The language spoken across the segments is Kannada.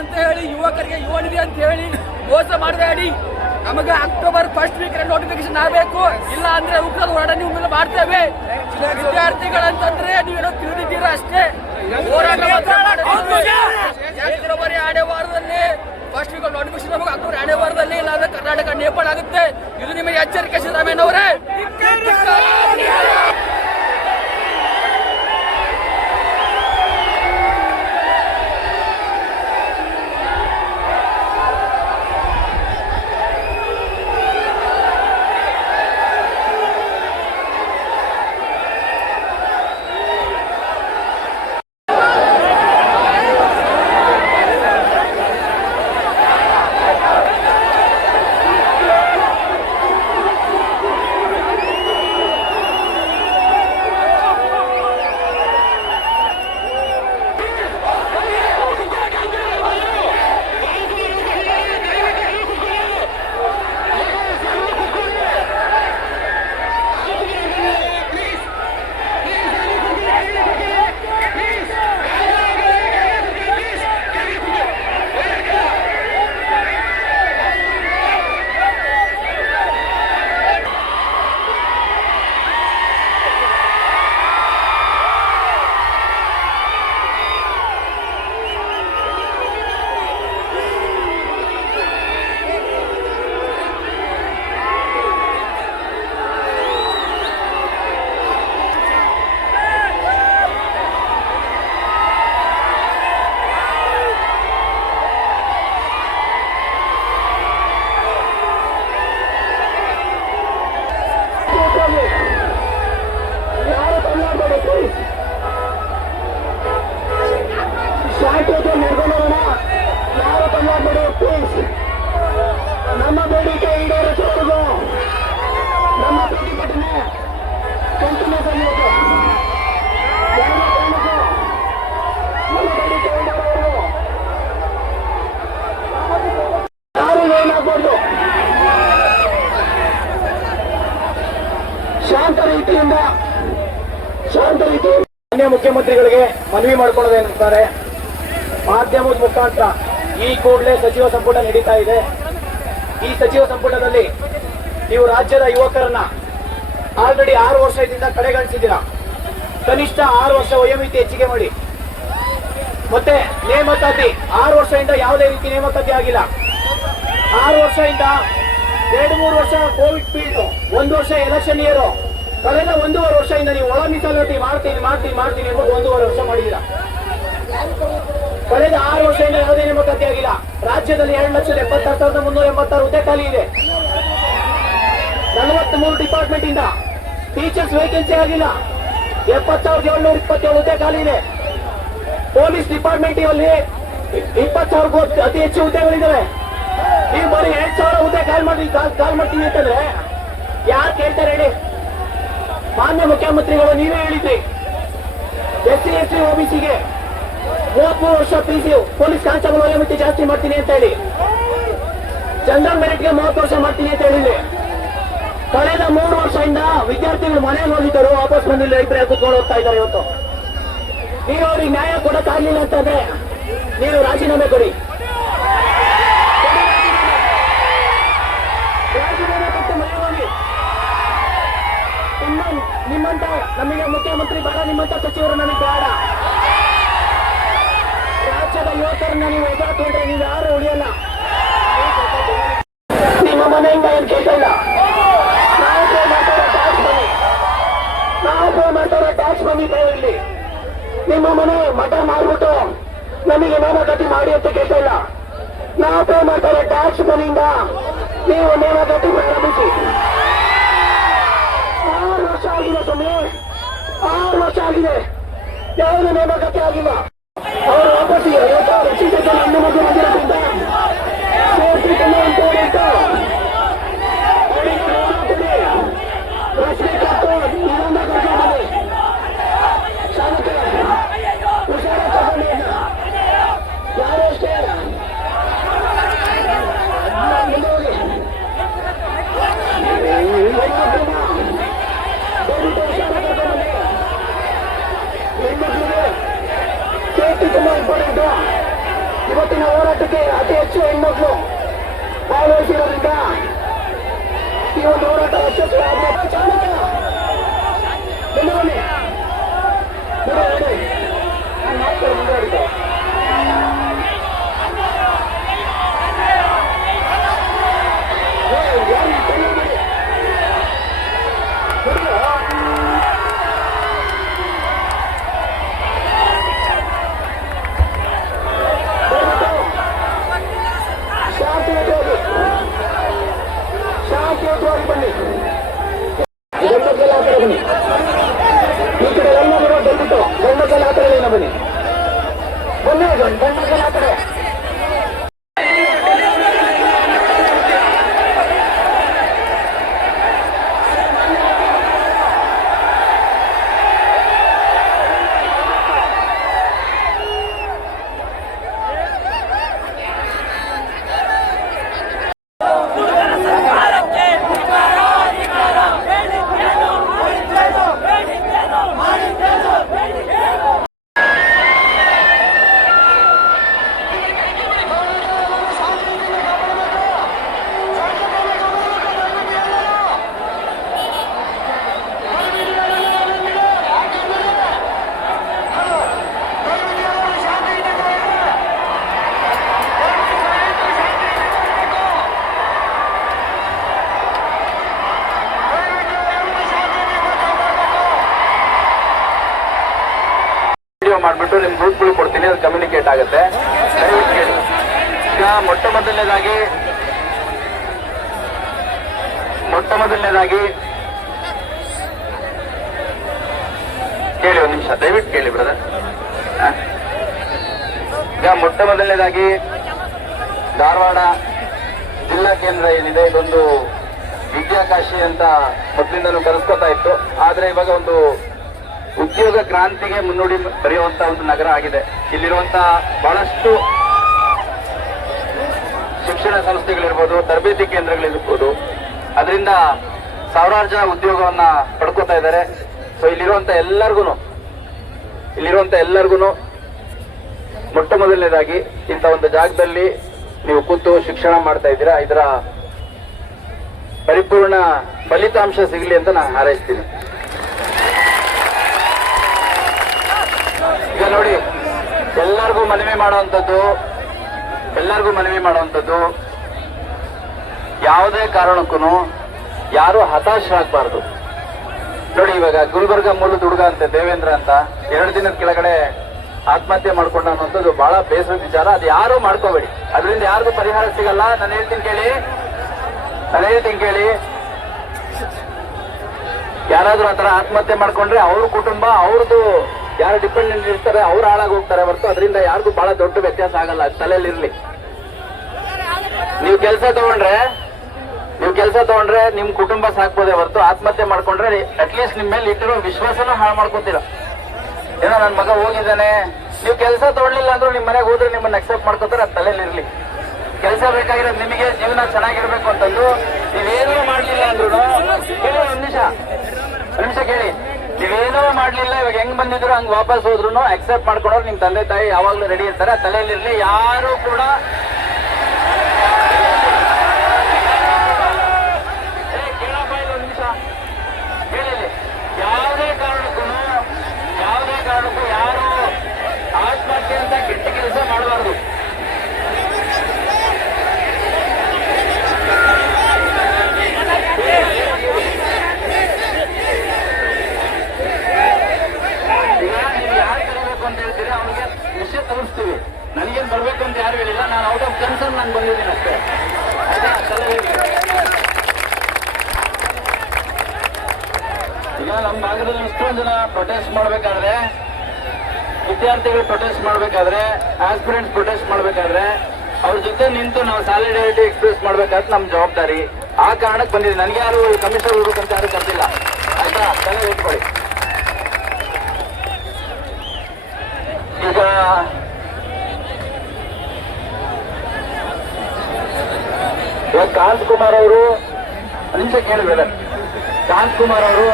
ಅಂತ ಹೇಳಿ ಯುವಕರಿಗೆ ಯುವ ನಿಧಿ ಅಂತ ಹೇಳಿ ಮೋಸ ಮಾಡಬೇಡಿ. ನಮಗೆ ಅಕ್ಟೋಬರ್ ಫಸ್ಟ್ ವೀಕ್ ನೋಟಿಫಿಕೇಶನ್ ಆಗಬೇಕು, ಇಲ್ಲ ಅಂದ್ರೆ ಉಗ್ರದ ಹೋರಾಟ ನೀವು ಮೇಲೆ ಮಾಡ್ತೇವೆ. ವಿದ್ಯಾರ್ಥಿಗಳಂತಂದ್ರೆ ನೀವೇನೋ ತಿಳಿದಿದ್ದೀರಾ ಅಷ್ಟೇ. ಹೋರಾಟ ಫೆಬ್ರವರಿ 2ನೇ ವಾರದಲ್ಲಿ ಫಸ್ಟ್ ವೀಕ್ ನೋಟಿಫಿಕೇಶನ್ ನಮಗೆ ಅಕ್ಟೋಬರ್ 2ನೇ ವಾರದಲ್ಲಿ, ಇಲ್ಲ ಅಂದ್ರೆ ಕರ್ನಾಟಕ ನೇಪಾಳ ಆಗುತ್ತೆ. ಇದು ನಿಮಗೆ ಎಚ್ಚರಿಕೆ ಸಿದ್ದರಾಮಯ್ಯನವರೇ. ನಮ್ಮ ಬೇಡಿಕೆ ಈಡೇರಿಸುವುದು ನಮ್ಮ ಪ್ರತಿಭಟನೆ ಕಂಟಿನ್ಯೂಸ್ ಆಗಬೇಕು. ನಮ್ಮ ಬೇಡಿಕೆ ಈಡೇರೋರು ಯಾರು ಏನಾಗಬಹುದು. ಶಾಂತ ರೀತಿಯಿಂದ ಮಾನ್ಯ ಮುಖ್ಯಮಂತ್ರಿಗಳಿಗೆ ಮನವಿ ಮಾಡಿಕೊಳ್ಳೋದೇನಿರ್ತಾರೆ, ಮಾಧ್ಯಮದ ಮುಖಾಂತರ ಈ ಕೂಡಲೇ ಸಚಿವ ಸಂಪುಟ ನಡೀತಾ ಇದೆ. ಈ ಸಚಿವ ಸಂಪುಟದಲ್ಲಿ ನೀವು ರಾಜ್ಯದ ಯುವಕರನ್ನ ಆಲ್ರೆಡಿ 6 ವರ್ಷದಿಂದ ಕಡೆಗಣಿಸಿದ್ದೀರಾ. ಕನಿಷ್ಠ 6 ವರ್ಷ ವಯೋಮಿತಿ ಹೆಚ್ಚಿಗೆ ಮಾಡಿ. ಮತ್ತೆ ನೇಮಕಾತಿ 6 ವರ್ಷದಿಂದ ಯಾವುದೇ ರೀತಿ ನೇಮಕಾತಿ ಆಗಿಲ್ಲ. 6 ವರ್ಷದಿಂದ 2-3 ವರ್ಷ ಕೋವಿಡ್ ಪೀರಿಯಡ್, 1 ವರ್ಷ ಎಲೆಕ್ಷನ್ ಇಯರ್, ಕಳೆದ 1.5 ವರ್ಷದಿಂದ ನೀವು ಒಳ ಮೀಸಲಾತಿ ಮಾಡ್ತೀನಿ ಎಂಬುದು 1.5 ವರ್ಷ ಮಾಡಿದ್ದೀರಾ. ಕಳೆದ 6 ವರ್ಷದಿಂದ ಯಾವುದೇ ನೇಮಕಾತಿ ಆಗಿಲ್ಲ. ರಾಜ್ಯದಲ್ಲಿ 2,76,386 ಹುದ್ದೆ ಖಾಲಿ ಇದೆ. 43 ಡಿಪಾರ್ಟ್ಮೆಂಟ್ ಇಂದ ಟೀಚರ್ಸ್ ವೇಕೆನ್ಸಿ ಆಗಿಲ್ಲ. 70,727 ಹುದ್ದೆ ಖಾಲಿ ಇದೆ. ಪೊಲೀಸ್ ಡಿಪಾರ್ಟ್ಮೆಂಟ್ ಅಲ್ಲಿ 20,000 ಅತಿ ಹೆಚ್ಚು ಹುದ್ದೆಗಳಿದ್ದಾವೆ. ನೀವು ಬರೀ 2,000 ಹುದ್ದೆ ಕಾಲ್ ಮಾಡ್ತೀನಿ ಅಂತಂದ್ರೆ ಯಾರು ಕೇಳ್ತಾರೆ ಹೇಳಿ? ಮಾನ್ಯ ಮುಖ್ಯಮಂತ್ರಿಗಳು ನೀವೇ ಹೇಳಿದ್ರಿ, SC ST OBCಗೆ 33 ವರ್ಷ PCU ಪೊಲೀಸ್ ಕಾನ್ಸ್ಟೇಬಲ್ ವಯೋಮಿತಿ ಜಾಸ್ತಿ ಮಾಡ್ತೀನಿ ಅಂತ ಹೇಳಿ, ಜನರಲ್ ಮೆರಿಟ್ಗೆ 30 ವರ್ಷ ಮಾಡ್ತೀನಿ ಅಂತ ಹೇಳಿದ್ರಿ. ಕಳೆದ 3 ವರ್ಷದಿಂದ ವಿದ್ಯಾರ್ಥಿಗಳು ಮನೆಗೆ ಹೋಗಿದ್ದರು, ವಾಪಸ್ ಬಂದಿಲ್ಲ, ಇಬ್ಬರೇ ಕೂತ್ಕೊಂಡು ಹೋಗ್ತಾ ಇದ್ದಾರೆ. ಇವತ್ತು ನೀವು ಅವ್ರಿಗೆ ನ್ಯಾಯ ಕೊಡಕ್ಕಾಗಲಿಲ್ಲ ಅಂತಂದ್ರೆ ನೀವು ರಾಜೀನಾಮೆ ಕೊಡಿ. ರಾಜೀನಾಮೆ ಕೊಟ್ಟು ಮನೆಗೆ ಹೋಗಿ. ಇನ್ನು ನಿಮ್ಮಂತ ನಮಗೆ ಮುಖ್ಯಮಂತ್ರಿ ಬೇಡ, ನಿಮ್ಮಂತ ಸಚಿವರು ನನಗೆ ಬೇಡ. ರಾಜ್ಯದ ಯುವಕರನ್ನ ನೀವು ಎದುರಾಕೊಂಡ್ರೆ ನೀವು ಯಾರು ಉಳಿಯಲ್ಲ. ನಿಮ್ಮ ಮನೆಯಿಂದ ಏನು ಕೇಳ್ತಾ ಇಲ್ಲ. ನಾವು ಮಾತಾಡೋ ಟ್ಯಾಕ್ಸ್ ಬನ್ನಿ ಇಲ್ಲಿ. ನಿಮ್ಮ ಮನೆ ಮಠ ಮಾಡ್ಬಿಟ್ಟು ನಮಗೆ ನೇಮಕಾತಿ ಮಾಡಿ ಅಂತ ಕೇಳ್ತಾ ಇಲ್ಲ. ನಾವು ಪೇ ಮಾಡ್ತಾರೆ ಟ್ಯಾಕ್ಸ್ ಮನೆಯಿಂದ ನೀವು ನೇಮಕಾತಿ ಪ್ರಾರಂಭಿಸಿ. 6 ವರ್ಷ ಆಗಿದೆ ಸ್ವಾಮಿ, 6 ವರ್ಷ ಆಗಿದೆ, ಯಾವುದು ನೇಮಕಾತಿ ಆಗಿಲ್ಲ. ಅವರು ವಾಪಸ್ ರಚಿತ ನಮ್ಮ ಮಧ್ಯೆ ಬಂದಿರೋದ್ರಿಂದ ಸೇಫ್ಟಿ ತುಂಬ ಇಂಪಾರ್ಟೆಂಟ್. ಇವತ್ತಿನ ಹೋರಾಟ ಹೆಣ್ಮಕ್ಳು ಭಾಗವಹಿಸಿರೋದ್ರಿಂದ ಈ ಒಂದು ಹೋರಾಟ ಯಶಸ್ವಿಯಾಗಬೇಕು. ಚಾಲಕ ಮುಂದೆ ಬನ್ನಿ, ಮುಂದೆ ನೋಡಿ, ನಾನು ಮಾಡ್ತೇನೆ, ಮುಂದೆ ಹೊಡಿತು. ಶಾಂತಿಯುತವಾಗಿ ಬನ್ನಿ, ಗಂಡಕ್ಕೆಲ್ಲ ಆ ಕಡೆ ಬನ್ನಿ, ಈ ಕಡೆ ಎಲ್ಲ ದಯವಿಟ್ಟು ಗಂಡಕ್ಕೆಲ್ಲ ಆ ಕಡೆ ಬನ್ನಿ, ಬನ್ನಿ ಗಂಡಕ್ಕೆಲ್ಲ ಆ ಕಡೆ. ಮಾಡ್ಬಿಟ್ಟು ನಿಮ್ ಗ್ರೂಪ್ಗಳು ಕೊಡ್ತೀನಿ, ಅದು ಕಮ್ಯುನಿಕೇಟ್ ಆಗುತ್ತೆ. ಈಗ ಮೊಟ್ಟ ಮೊದಲನೇದಾಗಿ ಕೇಳಿ, ಒಂದು ನಿಮಿಷ ದಯವಿಟ್ಟು ಕೇಳಿ ಬ್ರದರ್. ಈಗ ಮೊಟ್ಟ ಮೊದಲನೇದಾಗಿ ಧಾರವಾಡ ಜಿಲ್ಲಾ ಕೇಂದ್ರ ಏನಿದೆ, ಇದೊಂದು ವಿದ್ಯಾಕಾಶಿ ಅಂತ ಮೊದಲಿಂದಲೂ ಕರೆಸ್ಕೊತಾ ಇತ್ತು. ಆದ್ರೆ ಇವಾಗ ಒಂದು ಉದ್ಯೋಗ ಕ್ರಾಂತಿಗೆ ಮುನ್ನುಡಿ ಬರೆಯುವಂತ ಒಂದು ನಗರ ಆಗಿದೆ. ಇಲ್ಲಿರುವಂತ ಬಹಳಷ್ಟು ಶಿಕ್ಷಣ ಸಂಸ್ಥೆಗಳಿರ್ಬೋದು, ತರಬೇತಿ ಕೇಂದ್ರಗಳಿರ್ಬೋದು, ಅದರಿಂದ ಸಾವಿರಾರು ಜನ ಉದ್ಯೋಗವನ್ನ ಪಡ್ಕೋತಾ ಇದ್ದಾರೆ. ಸೊ ಇಲ್ಲಿರುವಂತ ಎಲ್ಲರಿಗೂ ಮೊಟ್ಟ ಮೊದಲನೇದಾಗಿ ಇಂಥ ಒಂದು ಜಾಗದಲ್ಲಿ ನೀವು ಕೂತು ಶಿಕ್ಷಣ ಮಾಡ್ತಾ ಇದ್ದೀರಾ, ಇದರ ಪರಿಪೂರ್ಣ ಫಲಿತಾಂಶ ಸಿಗಲಿ ಅಂತ ನಾನು ಹಾರೈಸ್ತೀನಿ. ಈಗ ನೋಡಿ, ಎಲ್ಲರಿಗೂ ಮನವಿ ಮಾಡುವಂಥದ್ದು ಯಾವುದೇ ಕಾರಣಕ್ಕೂ ಯಾರು ಹತಾಶರಾಗಬಾರ್ದು. ನೋಡಿ, ಇವಾಗ ಗುಲ್ಬರ್ಗ ಮೂಲದ ಹುಡುಗ ಅಂತೆ ದೇವೇಂದ್ರ ಅಂತ 2 ದಿನದ ಕೆಳಗಡೆ ಆತ್ಮಹತ್ಯೆ ಮಾಡ್ಕೊಂಡ ಅನ್ನೋಂಥದ್ದು ಬಹಳ ಬೇಸರದ ವಿಚಾರ. ಅದು ಯಾರು ಮಾಡ್ಕೋಬೇಡಿ, ಅದರಿಂದ ಯಾರಿಗೂ ಪರಿಹಾರ ಸಿಗಲ್ಲ. ನಾನು ಹೇಳ್ತೀನಿ ಕೇಳಿ, ಯಾರಾದ್ರೂ ಆತರ ಆತ್ಮಹತ್ಯೆ ಮಾಡ್ಕೊಂಡ್ರೆ ಅವ್ರ ಕುಟುಂಬ, ಅವ್ರದ್ದು ಯಾರು ಡಿಪೆಂಡೆಂಟ್ ಇರ್ತಾರೆ ಅವ್ರು ಹಾಳಾಗಿ ಹೋಗ್ತಾರೆ ಹೊರತು ಅದರಿಂದ ಯಾರಿಗೂ ಬಹಳ ದೊಡ್ಡ ವ್ಯತ್ಯಾಸ ಆಗಲ್ಲ. ತಲೆಯಲ್ಲಿರ್ಲಿ. ನೀವು ಕೆಲಸ ತಗೊಂಡ್ರೆ ನಿಮ್ ಕುಟುಂಬ ಸಾಕ್ಬೋದೇ ಹೊರತು ಆತ್ಮಹತ್ಯೆ ಮಾಡ್ಕೊಂಡ್ರೆ ಅಟ್ಲೀಸ್ಟ್ ನಿಮ್ ಮೇಲೆ ಇಟ್ಟಿರೋ ವಿಶ್ವಾಸನ ಹಾಳು ಮಾಡ್ಕೋತೀರ. ಏನೋ ನನ್ನ ಮಗ ಹೋಗಿದ್ದಾನೆ, ನೀವು ಕೆಲಸ ತಗೊಳ್ಳಿಲ್ಲ ಅಂದ್ರೂ ನಿಮ್ ಮನೆಗೆ ಹೋದ್ರೆ ನಿಮ್ಮನ್ನ ಅಕ್ಸೆಪ್ಟ್ ಮಾಡ್ಕೋತಾರೆ. ಅದು ತಲೆಯಲ್ಲಿರ್ಲಿ. ಕೆಲಸ ಬೇಕಾಗಿರೋದು ನಿಮಗೆ, ಜೀವನ ಚೆನ್ನಾಗಿರ್ಬೇಕು ಅಂತಂದು ನೀವೇನೂ ಮಾಡ್ಲಿಲ್ಲ ಅಂದ್ರೂ ಕೇಳಿ, ಒಂದ್ ನಿಮಿಷ ಕೇಳಿ, ನೀವೇನೋ ಮಾಡ್ಲಿಲ್ಲ, ಇವಾಗ ಹೆಂಗ್ ಬಂದಿದ್ರು ಹಂಗ್ ವಾಪಸ್ ಹೋದ್ರು ಅಕ್ಸೆಪ್ಟ್ ಮಾಡ್ಕೊಂಡ್ರು ನಿಮ್ ತಂದೆ ತಾಯಿ ಯಾವಾಗ್ಲೂ ರೆಡಿ ಇರ್ತಾರೆ. ತಲೆಯಲ್ಲಿರ್ಲಿ. ಯಾರು ಕೂಡ ಒಂದ್ ನಿಮಿಷ ಕೇಳಿ, ಯಾವುದೇ ಕಾರಣಕ್ಕೂ ಯಾರು ಆತ್ಮಹತ್ಯೆ ಅಂತ ಕೆಟ್ಟ ಕೆಲಸ ಮಾಡಬಾರ್ದು. ವಿಷಯ ತೋರಿಸ್ತೀವಿ. ನನಗೇನು ಬರ್ಬೇಕು ಅಂತ ಯಾರು ಹೇಳಿಲ್ಲ, ನಾನು ಔಟ್ ಆಫ್ ಕನ್ಸರ್ನ್ ನಾನು ಬಂದಿದ್ದೀನಿ ಅಷ್ಟೇ. ಈಗ ನಮ್ಮ ಭಾಗದಲ್ಲಿ ಇಷ್ಟೊಂದು ಜನ ಪ್ರೊಟೆಸ್ಟ್ ಮಾಡಬೇಕಾದ್ರೆ, ವಿದ್ಯಾರ್ಥಿಗಳು ಪ್ರೊಟೆಸ್ಟ್ ಮಾಡಬೇಕಾದ್ರೆ, ಆಸ್ಪಿರೆಂಟ್ಸ್ ಪ್ರೊಟೆಸ್ಟ್ ಮಾಡಬೇಕಾದ್ರೆ ಅವ್ರ ಜೊತೆ ನಿಂತು ನಾವು ಸಾಲಿಡಾರಿಟಿ ಎಕ್ಸ್ಪ್ರೆಸ್ ಮಾಡ್ಬೇಕಾದ್ರೆ ನಮ್ಮ ಜವಾಬ್ದಾರಿ. ಆ ಕಾರಣಕ್ಕೆ ಬಂದಿದೆ. ನನಗೆ ಯಾರು ಕಮಿಷನರ್ ಹೋಗ್ಬೇಕಂತ ಯಾರು ಕರೆದಿಲ್ಲ, ಆಯ್ತಾ? ತಲೆ ಇಟ್ಕೊಳ್ಳಿ. ಈಗ ಕಾಂತ್ ಕುಮಾರ್ ಅವರು ನಿಮಿಷ ಕೇಳಿದ್ರೆ, ಕಾಂತ್ ಕುಮಾರ್ ಅವರು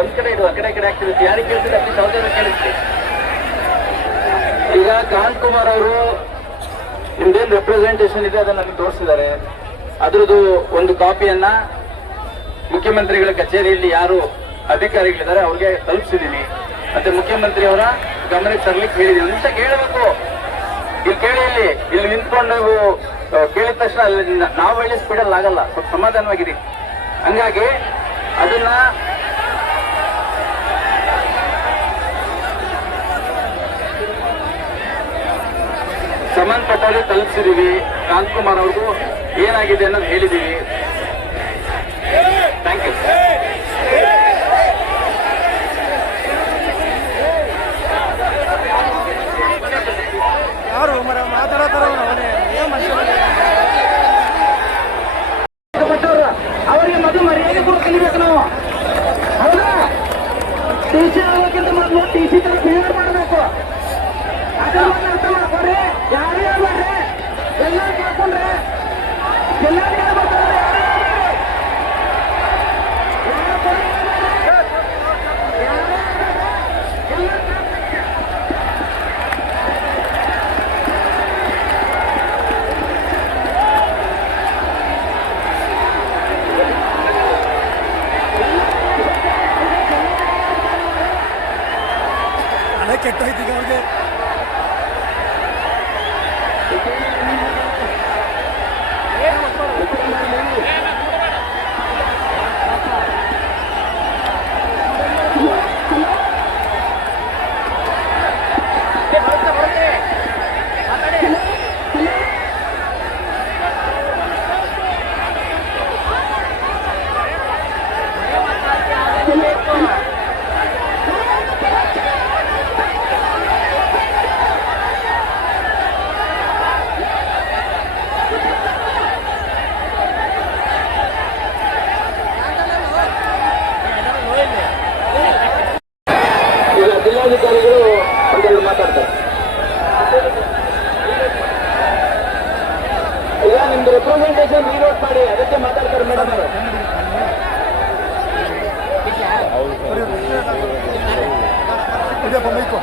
ಒಂದ್ ಕಡೆ ಇಡು, ಆ ಕಡೆ ಆಗ್ತಿರುತ್ತೆ. ಯಾರಿಗೆ ಕೇಳ್ತಿದ್ರೆ ಅಟ್ಲೀಸ್ಟ್ ಅವ್ರದ್ದು ಕೇಳಿಸ್ತಿ. ಈಗ ಕಾಂತ್ ಕುಮಾರ್ ಅವರು ನಿಮ್ದೇನ್ ರೆಪ್ರೆಸೆಂಟೇಷನ್ ಇದೆ ಅದನ್ನ ನಮಗೆ ತೋರಿಸಿದ್ದಾರೆ. ಅದ್ರದ್ದು ಒಂದು ಕಾಪಿಯನ್ನ ಮುಖ್ಯಮಂತ್ರಿಗಳ ಕಚೇರಿಯಲ್ಲಿ ಯಾರು ಅಧಿಕಾರಿಗಳಿದ್ದಾರೆ ಅವ್ರಿಗೆ ತಲುಪಿಸಿದೀನಿ. ಮತ್ತೆ ಮುಖ್ಯಮಂತ್ರಿ ಅವರ ಗಮನಕ್ಕೆ ತರ್ಲಿಕ್ಕೆ ಹೇಳಿದೀನಿ ಅಂತ ಕೇಳಬೇಕು. ಇಲ್ಲಿ ಕೇಳಿ, ಇಲ್ಲಿ ನಿಂತ್ಕೊಂಡು ನೀವು ಕೇಳಿದ ತಕ್ಷಣ ನಾವು ಹೇಳಿ ಸ್ಪೀಡಲ್ಲಿ ಆಗಲ್ಲ, ಸ್ವಲ್ಪ ಸಮಾಧಾನವಾಗಿರಿ. ಹಂಗಾಗಿ ಅದನ್ನ ಸಂಬಂಧಪಟ್ಟಲ್ಲಿ ತಲುಪಿಸಿದೀವಿ. ಕಾಂತ್ ಕುಮಾರ್ ಅವ್ರಿಗೂ ಏನಾಗಿದೆ ಅನ್ನೋದು ಹೇಳಿದೀವಿ. Thank you. ಯಾರು ಮಾತಾಡತಾರ ಅವರಿಗೆ ಮೊದಲು ಮರ್ಯಾದೆ ಕೂಡ ಕಲಿಬೇಕು ನಾವು. ಹೌದಾ? ಟಿಸಿ ಆಗೋಕ್ಕಿಂತ ಮೊದಲು ಟಿಸಿ ತರ ಬಿಹೇವ್ ಮಾಡಬೇಕು. ಅದನ್ನ ಅರ್ಥ ಮಾಡ್ಕೊಡ್ರಿ. ಯಾರು ಹೇಳ್ಬೇಡ್ರಿ, ಎಲ್ಲ ಕೇಳ್ಕೊಂಡ್ರೆ ಎಲ್ಲಾರು ಹೇಳ್ಬೇಕು. ಹಳೆ ಕೆಟ್ಟೋಯ್ತು ಈಗ ಅವ್ರಿಗೆ. ಜಿಲ್ಲಾಧಿಕಾರಿಗಳು ಒಂದೆರಡು ಮಾತಾಡ್ತಾರೆ. ಈಗ ನಿಮ್ದು ರೆಪ್ರೆಸೆಂಟೇಷನ್ ರೀಡೌಟ್ ಮಾಡಿ, ಅದಕ್ಕೆ ಮಾತಾಡ್ತಾರೆ ಮೇಡಮ್ ಅವರು. ಬೈಕು